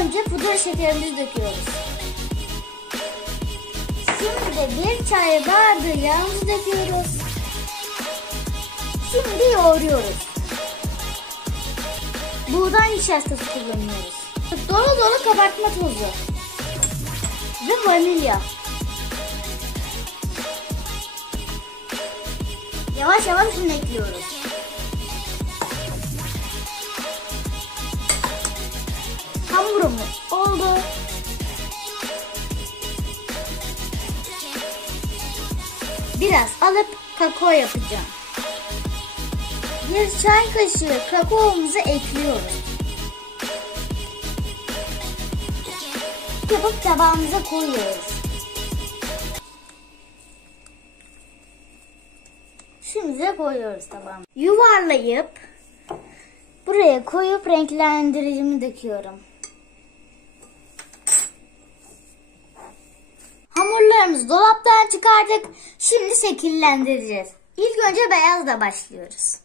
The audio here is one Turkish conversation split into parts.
Önce pudra şekerimizi döküyoruz. Şimdi de bir çay bardağı yağımızı döküyoruz. Şimdi yoğuruyoruz. Buğday nişastası kullanıyoruz. Dolu dolu kabartma tozu ve vanilya. Yavaş yavaş un ekliyoruz. Hamurumuz oldu. Biraz alıp kakao yapacağım. Bir çay kaşığı kakaomuzu ekliyoruz. Yapıp tabağımıza koyuyoruz. Şimdi de koyuyoruz tabağımıza. Yuvarlayıp buraya koyup renklendiricimi döküyorum. Hamurlarımızı dolaptan çıkardık. Şimdi şekillendireceğiz. İlk önce beyazla başlıyoruz.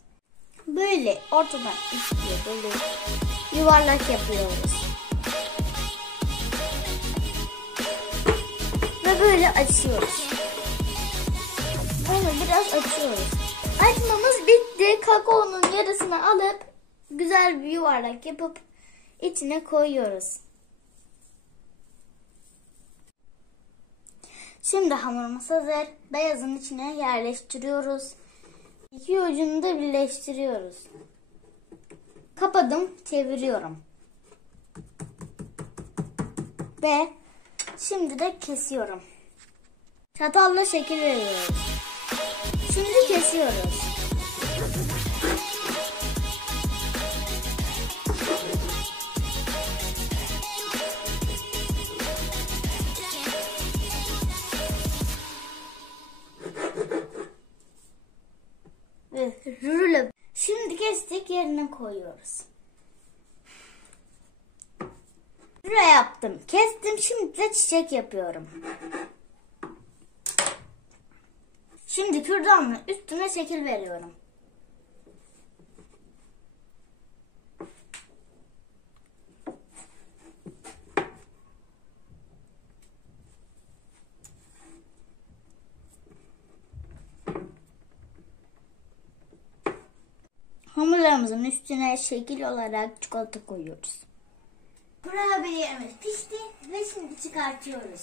Böyle ortadan ikiye böyle yuvarlak yapıyoruz. Ve böyle açıyoruz. Onu biraz açıyoruz. Açmamız bitti. Kakaonun yarısını alıp güzel bir yuvarlak yapıp içine koyuyoruz. Şimdi hamurumuz hazır. Beyazın içine yerleştiriyoruz. İki ucunu da birleştiriyoruz. Kapadım, çeviriyorum. Ve şimdi de kesiyorum. Çatalla şekil veriyoruz. Şimdi kesiyoruz. Ve rüle. Şimdi kestik, yerine koyuyoruz. Rüle yaptım. Kestim. Şimdi de çiçek yapıyorum. Şimdi kürdanla üstüne şekil veriyorum. Hamurlarımızın üstüne şekil olarak çikolata koyuyoruz. Kurabiyelerimiz pişti ve şimdi çıkartıyoruz.